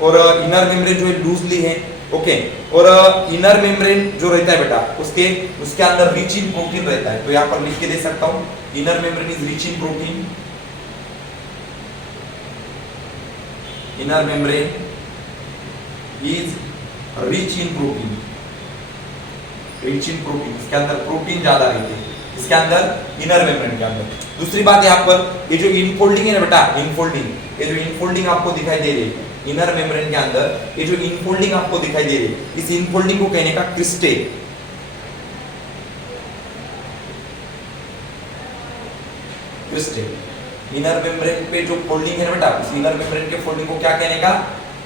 और इनर मेम्ब्रेन जो है लूजली है। ओके, और इनर मेम्ब्रेन जो रहता है बेटा उसके अंदर रिच इन प्रोटीन रहता है। तो यहां पर लिख के दे सकता हूं, inner membrane is rich in protein. Inner membrane is rich in protein, rich in protein, इसके अंदर प्रोटीन ज्यादा रहते हैं, इसके अंदर इनर मेम्ब्रेन के अंदर। दूसरी बात यहाँ पर ये जो इनफोल्डिंग है ना बेटा, इनफोल्डिंग, ये जो इनफोल्डिंग आपको दिखाई दे रही है इनर मेम्ब्रेन के अंदर, ये जो इनफोल्डिंग आपको दिखाई दे रही है, इस इनफोल्डिंग को कहने का क्रिस्टे। क्रिस्टे, इनर मेम्ब्रेन पे जो फोल्डिंग है ना बेटा, उस इनर मेम्ब्रेन के फोल्डिंग को क्या कहने का?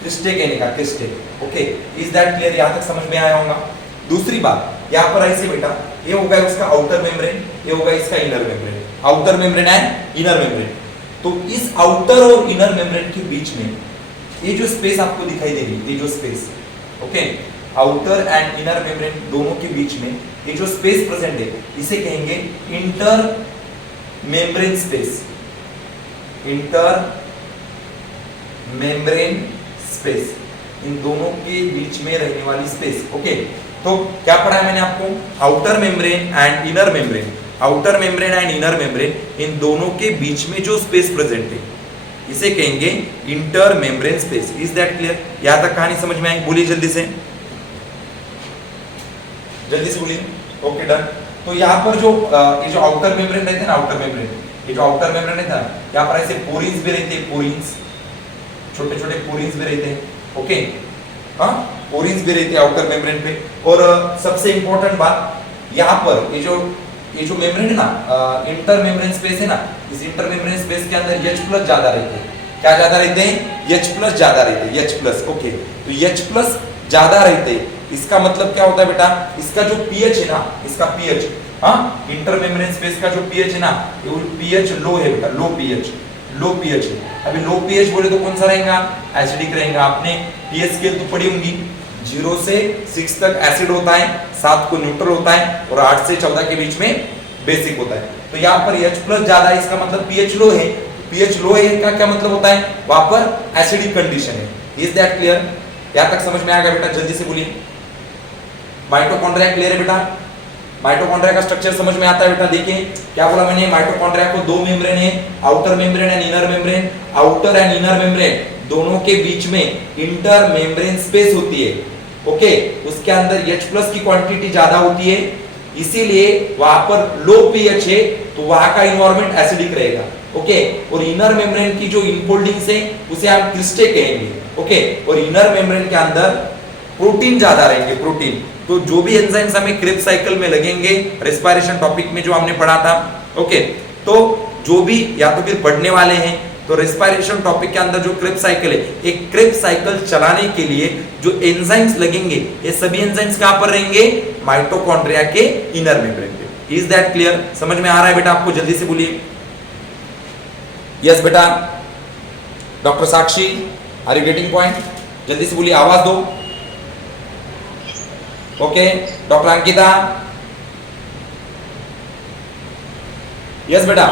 क्रिस्टे कहने का, cristae. Okay, is that clear? यहां तक समझ में आया होगा। दूसरी बात यहाँ पर ऐसे बेटा, ये होगा उसका आउटर मेम्ब्रेन, ये होगा इसका inner membrane, outer membrane and inner membrane. तो इस आउटर और इनर मेम्ब्रेन के बीच में ये जो स्पेस आपको दिखाई दे रही है, ये जो space, okay, outer and inner membrane दोनों के बीच में ये जो स्पेस प्रेजेंट है, इसे कहेंगे inter membrane space, inter membrane space, इन दोनों के बीच में रहने वाली स्पेस। ओके, तो क्या पढ़ा है मैंने आपको? Outer membrane and inner membrane, outer membrane and inner membrane, इन दोनों के बीच में जो स्पेस प्रेजेंट है इसे कहेंगे inter membrane space. Is that clear? यहां तक कहानी समझ में आई? बोलिए जल्दी से, जल्दी से बोलिए। Okay, done. तो यहाँ पर जो ये जो आउटर मेम्ब्रेन रहते हैं ना, आउटर मेम्ब्रेन, ये जो आउटर मेम्ब्रेन रहता है, यहाँ पर ऐसे पोरिन्स भी रहते हैं, पोरिन्स, छोटे छोटे पोरिन्स भी रहते हैं। ओके, हाँ, पोरिन्स भी रहते हैं आउटर मेम्ब्रेन पे। और सबसे इंपॉर्टेंट बात, यहाँ पर ये जो मेम्ब्रेन है ना, इंटर मेम्ब्रेन स्पेस है ना, इस इंटर मेम्ब्रेन स्पेस के अंदर H+ ज्यादा रहते हैं। क्या ज्यादा रहते हैं? H+ ज्यादा रहते हैं, H+। ओके, तो H+ ज्यादा रहते हैं, इसका मतलब क्या होता है बेटा? इसका जो pH है ना, इसका pH, हाँ, इंटर मेम्ब्रेन स्पेस का जो pH है ना, वो pH लो है बेटा, लो pH, लो pH है। अभी लो pH बोले तो कौन सा रहेगा? एसिडिक रहेगा। आपने pH स्केल तो पढ़ी होंगी, 0 से 6 तक एसिड होता है, 7 को न्यूट्रल होता है और 8 से 14 के बीच में बेसिक होता है। तो यहाँ पर H+ ज्यादा है, इसका मतलब pH लो है। pH लो है का क्या मतलब होता है? वहां पर एसिडिक कंडीशन है। Is that clear? यहाँ तक समझ में आ गया बेटा? जल्दी से बोलिए। माइटोकॉन्ड्रिया क्लियर है बेटा? माइटोकॉन्ड्रिया का स्ट्रक्चर समझ में आता है बेटा? देखिए क्या बोला मैंने, माइटोकॉन्ड्रिया को दो मेम्ब्रेन है, outer membrane and inner membrane. Outer and inner membrane दोनों के बीच में इंटर मेम्ब्रेन स्पेस होती है। ओके, उसके अंदर H+ की क्वांटिटी ज्यादा होती है, इसीलिए वहां पर लो pH है, तो वहां का एनवायरनमेंट एसिडिक रहेगा। ओके, और इनर मेम्ब्रेन की जो इनफोल्डिंग्स है उसे हम क्रिस्टे कहेंगे। ओके, और इनर मेम्ब्रेन के अंदर प्रोटीन ज्यादा रहेंगे, प्रोटीन। तो जो भी एंजाइम्स हमें क्रेब्स साइकिल में लगेंगे, रेस्पिरेशन टॉपिक में जो हमने पढ़ा था, ओके, तो जो भी या तो फिर पढ़ने वाले हैं, तो रेस्पिरेशन टॉपिक के अंदर जो क्रेब्स साइकिल है, एक क्रेब्स साइकिल चलाने के लिए जो एंजाइम्स लगेंगे, ये सभी एंजाइम्स कहां पर रहेंगे? माइटोकॉन्ड्रिया के इनर मेम्ब्रेन पे। Is that clear? समझ में आ रहा है बेटा आपको? जल्दी से बोलिए। यस बेटा। Doctor Sakshi, are you getting point? जल्दी से बोलिए, आवाज दो। ओके, डॉक्टर अंकिता, यस बेटा,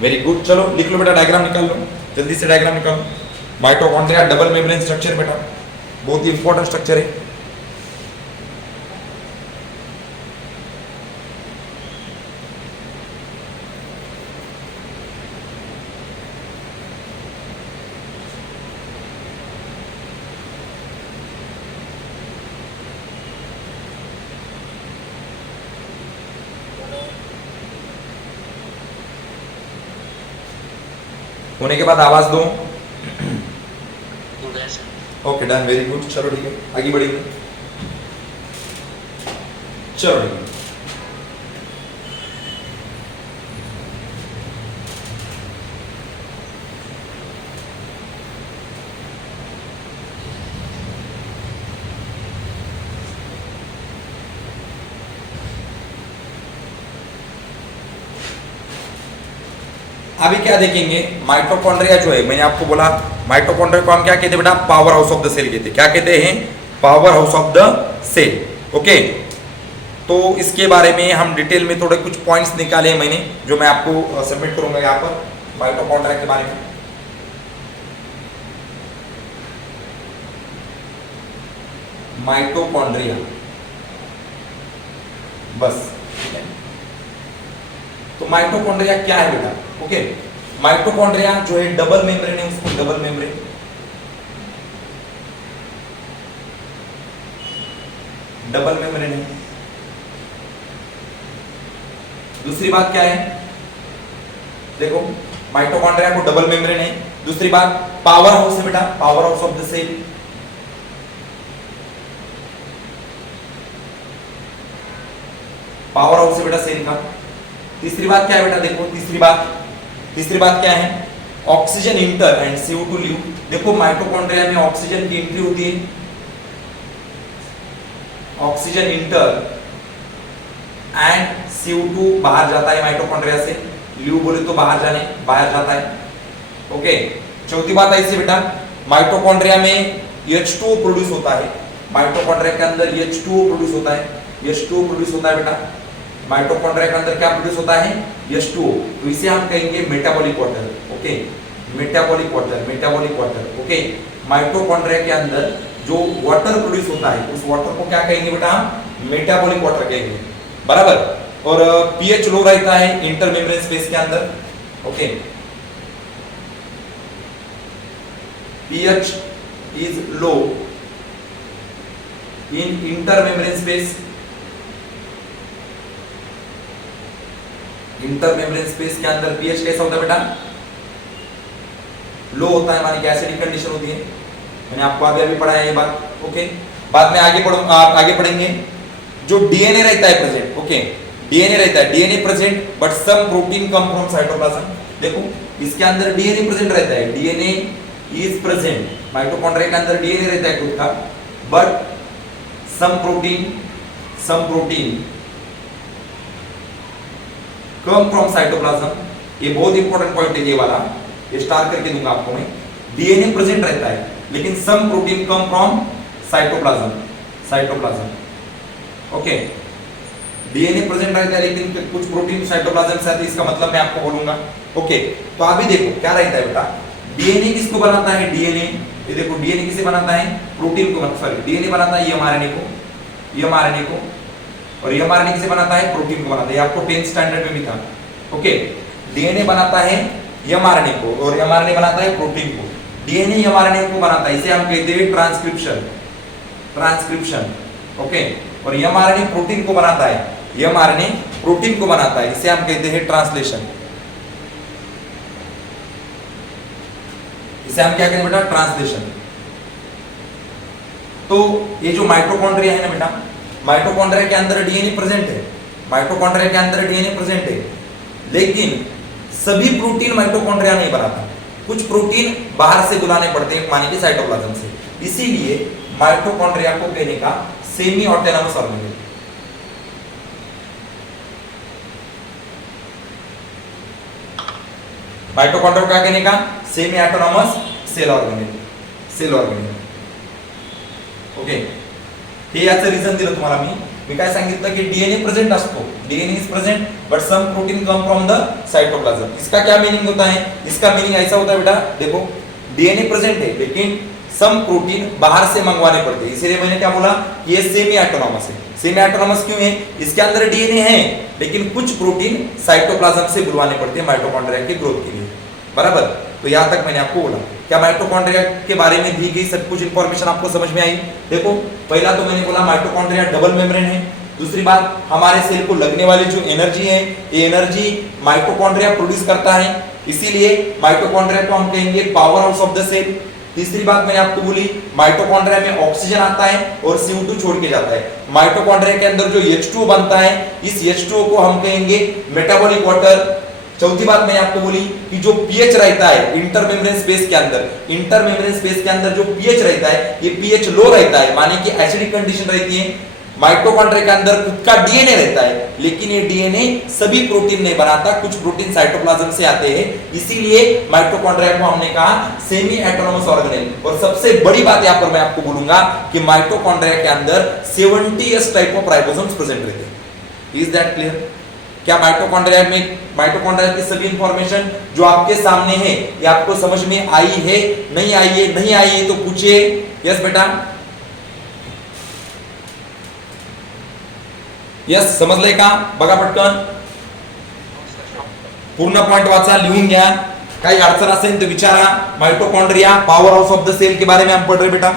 वेरी गुड। चलो लिख लो बेटा, डायग्राम निकाल लो, जल्दी से डायग्राम निकालो। माइटोकॉन्ड्रिया डबल मेम्ब्रेन स्ट्रक्चर बेटा, बहुत ही इंपॉर्टेंट स्ट्रक्चर है। होने के बाद आवाज दो। Okay, done, very good. चलो ठीक है, आगे बढ़ेंगे। चलो ठीक है। अभी क्या देखेंगे? माइटोकॉन्ड्रिया जो है, मैंने आपको बोला माइटोकॉन्ड्रिया को हम क्या कहते हैं बेटा? Power house of the cell कहते हैं। क्या कहते हैं? Power house of the cell. Okay, तो इसके बारे में हम डिटेल में थोड़े कुछ पॉइंट्स निकाले मैंने, जो मैं आपको सबमिट करूंगा यहाँ पर माइटोकॉन्ड्रिया के बारे में। माइटोकॉन्ड्रिया, बस। तो माइटोकॉन्ड्रिया क्या है बेटा? ओके, माइटोकॉन्ड्रिया जो है डबल मेम्ब्रेन है, उसको डबल मेम्ब्रेन, डबल मेम्ब्रेन है। दूसरी बात क्या है, देखो माइटोकॉन्ड्रिया को डबल मेम्ब्रेन है। दूसरी बात पावर हाउस है बेटा, power house of the cell. Power house है बेटा सेल का। तीसरी बात क्या है बेटा, देखो तीसरी बात क्या है, oxygen inter and CO2 leave. देखो माइटोकॉन्ड्रिया में ऑक्सीजन की एंट्री होती है, ऑक्सीजन इंटर एंड CO2 बाहर जाता है माइटोकॉन्ड्रिया से, लीव बोले तो बाहर जाता है। ओके, चौथी बात ऐसी बेटा, माइटोकॉन्ड्रिया में H2O प्रोड्यूस होता है, माइटोकॉन्ड्रिया के अंदर H2O प्रोड्यूस होता है, H2O प्रोड्यूस होता है बेटा। माइटोकॉन्ड्रिया के अंदर क्या प्रोड्यूस होता है, H2O। तो इसे हम कहेंगे metabolic water. Okay, metabolic water. Okay, mitochondria के अंदर जो वाटर प्रोड्यूस होता है उस वाटर को क्या कहेंगे बेटा, हम मेटाबॉलिक वाटर कहेंगे, बराबर। और पीएच लो रहता है इंटरमेम्ब्रेन स्पेस के अंदर। Okay, pH is low in intermembrane space. Intermembrane space के अंदर पीएच कैसा होता है बेटा, लो होता है, माने कि एसिडिक कंडीशन होती है। मैंने आपको अभी पढ़ाया ये बात। ओके, बाद में आगे पढ़ेंगे। जो डीएनए रहता है प्रेजेंट, ओके, डीएनए रहता है, DNA present but some protein come from cytoplasm. देखो इसके अंदर डीएनए प्रेजेंट रहता है, डीएनए इज प्रेजेंट, माइटोकॉन्ड्रिया के अंदर डीएनए रहता है खुद का, but some protein come from cytoplasm. ये बहुत इंपॉर्टेंट पॉइंट है ये वाला, ये स्टार करके दूंगा आपको मैं। डीएनए प्रेजेंट रहता है लेकिन some protein come from cytoplasm. Okay, DNA present रहता है लेकिन कुछ प्रोटीन साइटोप्लाज्म से आते हैं, इसका मतलब मैं आपको बोलूंगा। ओके, तो अभी देखो क्या रहता है बेटा, डीएनए किसको बनाता है, डीएनए ये देखो, डीएनए किसे बनाता है, प्रोटीन को, सॉरी डीएनए बनाता है एमआरएनए को, और एमआरएनए किसे बनाता है, प्रोटीन को बनाता है। ये आपको 10th स्टैंडर्ड में भी था। ओके, डीएनए बनाता है एमआरएनए को और एमआरएनए बनाता है प्रोटीन को। डीएनए एमआरएनए को बनाता है, इसे हम कहते हैं ट्रांसक्रिप्शन। ओके, और एमआरएनए प्रोटीन को बनाता है, एमआरएनए प्रोटीन को बनाता है, इसे हम कहते हैं ट्रांसलेशन। इसे हम क्या कहते हैं बेटा, ट्रांसलेशन। तो ये जो माइटोकॉन्ड्रिया है ना बेटा, माइटोकॉन्ड्रिया के अंदर डीएनए प्रेजेंट है, माइटोकॉन्ड्रिया के अंदर डीएनए प्रेजेंट है, लेकिन सभी प्रोटीन माइटोकॉन्ड्रिया नहीं बनाता, कुछ प्रोटीन बाहर से बुलाने पड़ते हैं, माने कि साइटोप्लाज्म से। इसीलिए माइटोकॉन्ड्रिया को कहने का सेमी ऑटोनॉमस ऑर्गेनेल। माइटोकॉन्ड्रिया क्या कहने का, semi autonomous cell organelle. Okay, हे याचं रिझन दिलं तुम्हाला मी काय सांगितलं की डीएनए प्रेजेंट असतो, DNA is present but some protein come from the cytoplasm. इसका क्या मीनिंग होता है, इसका मीनिंग ऐसा होता है बेटा, देखो डीएनए प्रेजेंट है लेकिन सम प्रोटीन बाहर से मंगवाने पड़ते हैं, इसीलिए मैंने क्या बोला, ये सेमी ऑटोनॉमस है। सेमी ऑटोनॉमस क्यों है, इसके अंदर डीएनए है लेकिन कुछ प्रोटीन साइटोप्लाज्म से बुलवाने पड़ते हैं माइटोकॉन्ड्रिया के ग्रोथ के लिए, बराबर। तो यहां तक मैंने आपको बोला। क्या माइटोकॉन्ड्रिया के बारे में दी गई सब कुछ इंफॉर्मेशन आपको समझ में आई? देखो पहला तो मैंने बोला माइटोकॉन्ड्रिया डबल मेम्ब्रेन है। दूसरी बात, हमारे सेल को लगने वाली जो एनर्जी है, ये एनर्जी माइटोकॉन्ड्रिया प्रोड्यूस करता है, इसीलिए माइटोकॉन्ड्रिया को हम कहेंगे power house of the cell. तीसरी बात मैंने आपको बोली, माइटोकॉन्ड्रिया में ऑक्सीजन आता है और CO2 छोड़ के जाता है। माइटोकॉन्ड्रिया के अंदर जो H2O बनता है, इस H2O को हम कहेंगे मेटाबॉलिक वाटर। चौथी बात मैंने आपको बोली कि जो पीएच रहता है इंटरमेम्ब्रेन स्पेस के अंदर जो पीएच रहता है, ये पीएच लो रहता है, माने कि एसिडिक कंडीशन रहती है। माइटोकॉन्ड्रिया के अंदर खुद का डीएनए रहता है लेकिन ये डीएनए सभी प्रोटीन नहीं बनाता, कुछ प्रोटीन साइटोप्लाज्म से आते हैं, इसीलिए माइटोकॉन्ड्रिया को हमने कहा सेमी ऑटोनॉमस ऑर्गेनेल। और सबसे बड़ी बात यहां पर मैं आपको बोलूंगा कि माइटोकॉन्ड्रिया के अंदर 70s type of ribosomes present रहते हैं। Is that clear? क्या माइटोकॉन्ड्रिया की सभी इंफॉर्मेशन जो आपके सामने है, ये आपको समझ में आई है, नहीं आई है तो पूछिए। यस बेटा, यस समजलंय का? बघा पटकन पूर्ण पॉइंट वाचा, लिहून घ्या, काही अडचण असेल तो विचारा। Mitochondria power house of the cell के बारे में हम पढ़ रहे बेटा।